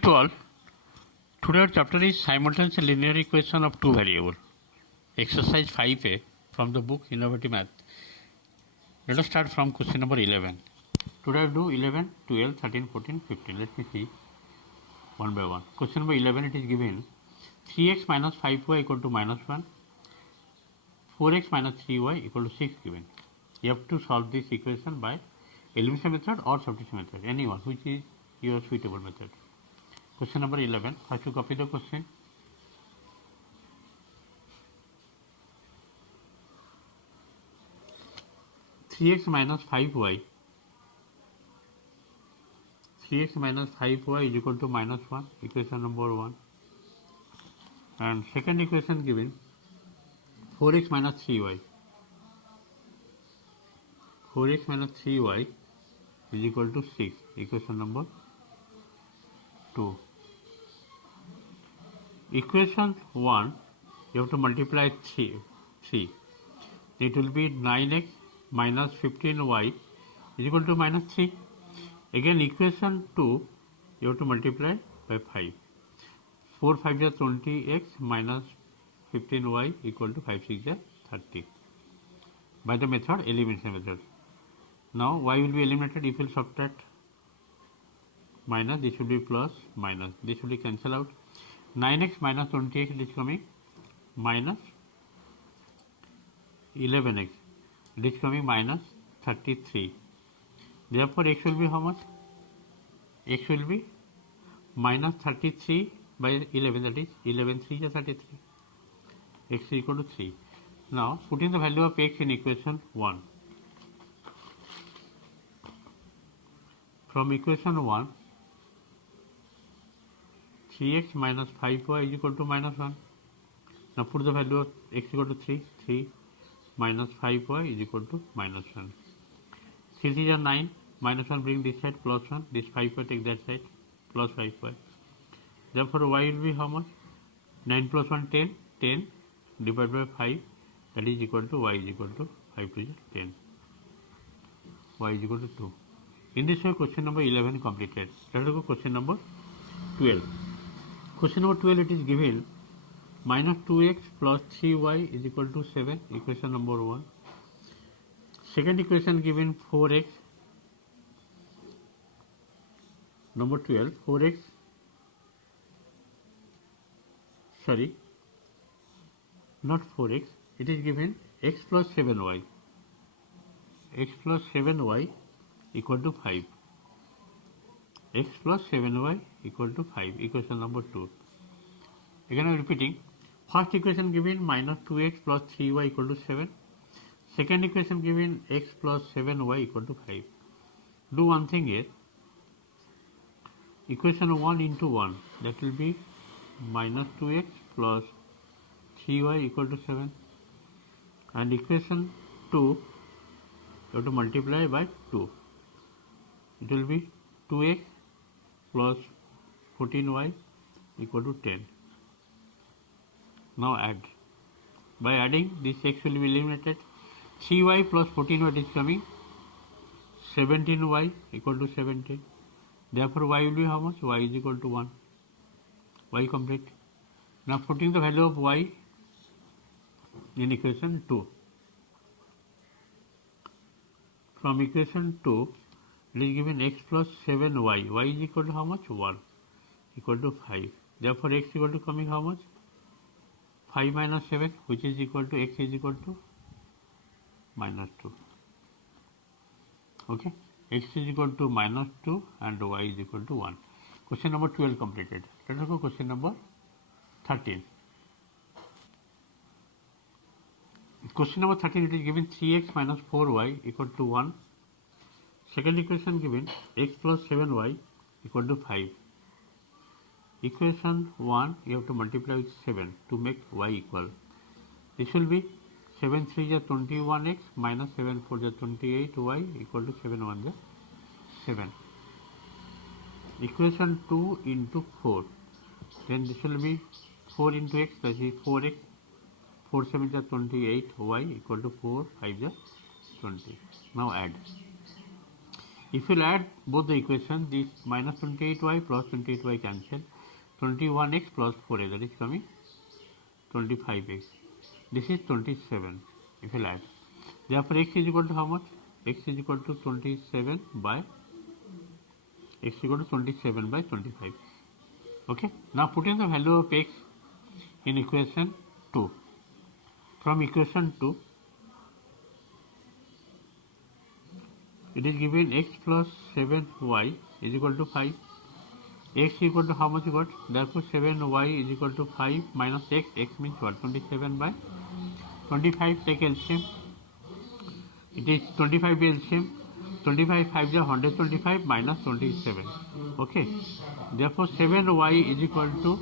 To all, today our chapter is simultaneous linear equation of two variable. Exercise 5a from the book Innovative Math. Let us start from question number 11. Today I will do 11, 12, 13, 14, 15. Let me see one by one. Question number 11, it is given 3x minus 5y equal to minus 1, 4x minus 3y equal to 6 given. You have to solve this equation by elimination method or substitution method, anyone which is your suitable method. Question number 11, first you copy the question. X minus 5y is equal to minus 1, equation number 1. And second equation given 4x minus 3y. 4x minus 3y is equal to 6, equation number 2. Equation 1, you have to multiply 3. It will be 9x minus 15y is equal to minus 3. Again, equation 2, you have to multiply by 5. 4 5 is 20x minus 15y equal to 5 6 is 30. By the method, elimination method. Now, y will be eliminated if you will subtract minus, this will be plus, minus, this will be cancel out. 9x minus 20x, it is coming minus 11x, it is coming minus 33. Therefore, x will be how much? X will be minus 33 by 11, that is 11 3 is 33. X is equal to 3. Now, putting the value of x in equation 1. From equation 1, 3x minus 5y is equal to minus 1. Now put the value of x equal to 3 minus 5y is equal to minus 1. 3 3 are 9, minus 1 bring this side, plus 1, this 5y take that side, plus 5y. Therefore y will be how much? 9 plus 1 10 divided by 5, that is equal to y is equal to 5 to 10. Y is equal to 2. In this way, question number 11 completed. Let us go question number 12. Question number 12, it is given minus 2x plus 3y is equal to 7, equation number 1. Second equation given 4x, number 12, 4x, sorry, not 4x, it is given x plus 7y, x plus 7y equal to 5. X plus 7y equal to 5, equation number 2. Again I am repeating, first equation given minus 2x plus 3y equal to 7. Second equation given x plus 7y equal to 5. Do one thing here, equation 1 into 1, that will be minus 2x plus 3y equal to 7. And equation 2, you have to multiply by 2. It will be 2x plus 14y equal to 10. Now add. By adding, this x will be eliminated. 3y plus 14y is coming 17y equal to 17. Therefore, y will be how much? Y is equal to 1. Y complete. Now putting the value of y in equation 2. From equation 2, it is given x plus 7y. Y is equal to how much? 1. Equal to 5. Therefore, x equal to coming how much? 5 minus 7, which is equal to x is equal to minus 2. Okay. X is equal to minus 2 and y is equal to 1. Question number 12 completed. Let us go question number 13. Question number 13, it is given 3x minus 4y equal to 1. Second equation given x plus 7y equal to 5. Equation 1, you have to multiply with 7 to make y equal. This will be 7 3 is 21x minus 7 4 is 28y equal to 7 1 is 7. Equation 2 into 4. Then this will be 4 into x, that is 4x. 4 7 is 28, y equal to 4 5 is 20. Now add. If you add both the equations, this minus 28y plus 28y cancel, 21x plus 4a, that is coming 25x. This is 27 if you add. Therefore x is equal to how much? X is equal to 27 by 25. Okay. Now put in the value of x in equation 2. From equation 2, it is given x plus 7y is equal to 5. X equal to how much you got? Therefore 7y is equal to 5 minus x. X means what? 27 by 25. Take LCM. It is 25 by LCM. 25 5 is 125 minus 27. Okay. Therefore 7y is equal to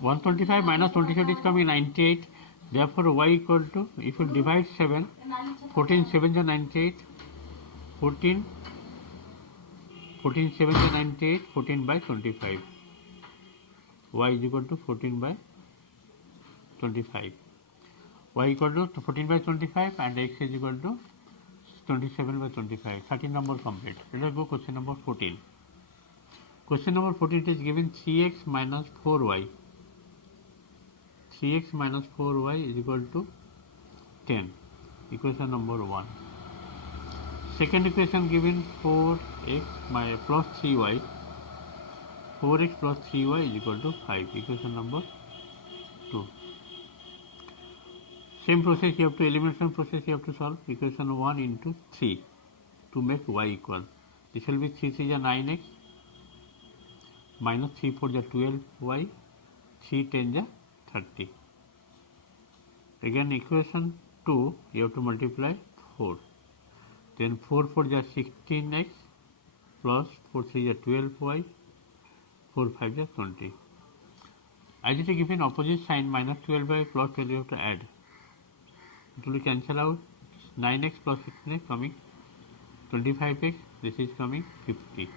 125 minus 27 is coming 98. Therefore y equal to, if you divide 7, 14 7 is 98. 14 7 is 98. 14 by 25. Y is equal to 14 by 25. Y equal to 14 by 25 and x is equal to 27 by 25. 13 number complete. Let us go question number 14. Question number 14 is given 3x minus 4y. 3x minus 4y is equal to 10. Equation number 1. Second equation given 4x plus 3y. 4x plus 3y is equal to 5. Equation number 2. Same process, you have to elimination process, you have to solve equation 1 into 3 to make y equal. This will be 3 3 is 9x minus 3 4 is 12y, 3 10 is 30. Again equation 2 you have to multiply 4. Then 4 4 is 16x plus 4 3 is 12y, 4 5 is 20. As it is given opposite sign minus 12y plus 12 you have to add. It will cancel out. 9x plus 16x coming 25x. This is coming 50.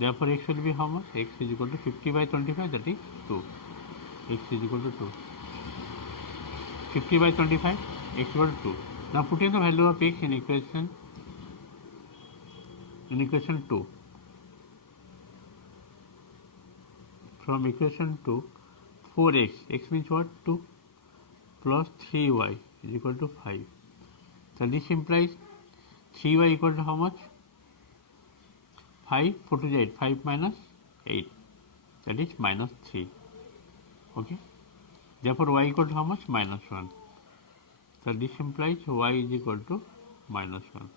Therefore x will be how much? X is equal to 50 by 25, that is 2. X is equal to 2. 50 by 25, x equal to 2. Now put in the value of x in equation 2. From equation 2, 4x, x means what? 2 plus 3y is equal to 5. So this implies 3y equal to how much? 5, 4 to 8, 5 minus 8, that is minus 3. Okay. Therefore y equal to how much? Minus 1. So this implies y is equal to minus 1.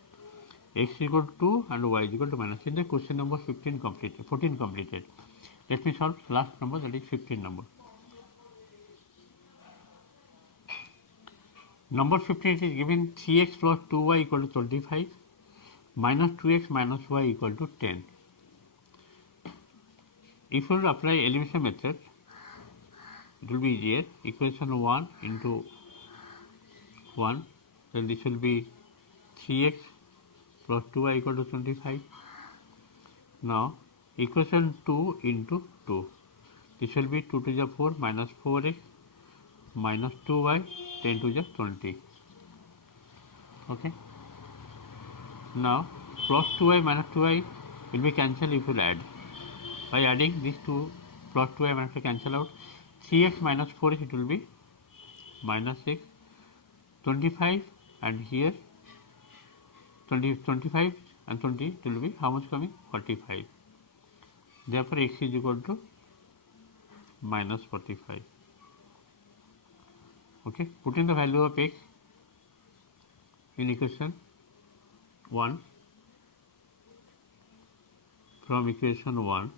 X is equal to 2 and y is equal to minus. In the question number 14 completed. Let me solve last number, that is 15 number. Number 15 is given 3x plus 2y equal to 25 minus 2x minus y equal to 10. If you apply elimination method, it will be easier. Equation 1 into 1, then this will be 3x plus 2y equal to 25. Now equation 2 into 2, this will be 2 to the 4 minus 4x minus 2y, 10 to the 20. Okay. Now plus 2y minus 2y will be cancelled if you add. By adding these two, plus 2y minus 2y cancel out. 3x minus 4x, it will be minus x. 25 and here 25 and 20, it will be how much coming? 45. Therefore x is equal to minus 45. Okay, put in the value of x in equation 1. From equation 1,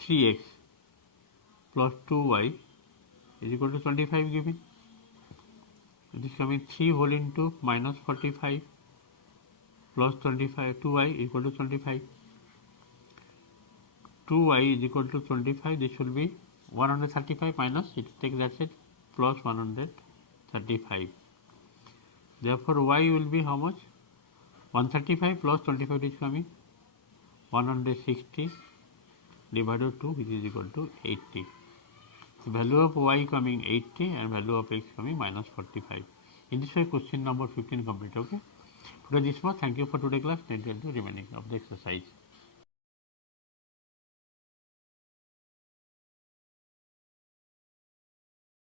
3x plus 2y is equal to 25 given. It is coming 3 whole into minus 45 plus 25, 2y equal to 25. 2y is equal to 25, this will be 135 minus, it take that set, plus 135. Therefore y will be how much? 135 plus 25 is coming 160 divided 2, which is equal to 80. The value of y coming 80 and value of x coming minus 45. In this way question number 15 complete. Okay. Today this much. Thank you for today class. Thank you remaining of the exercise.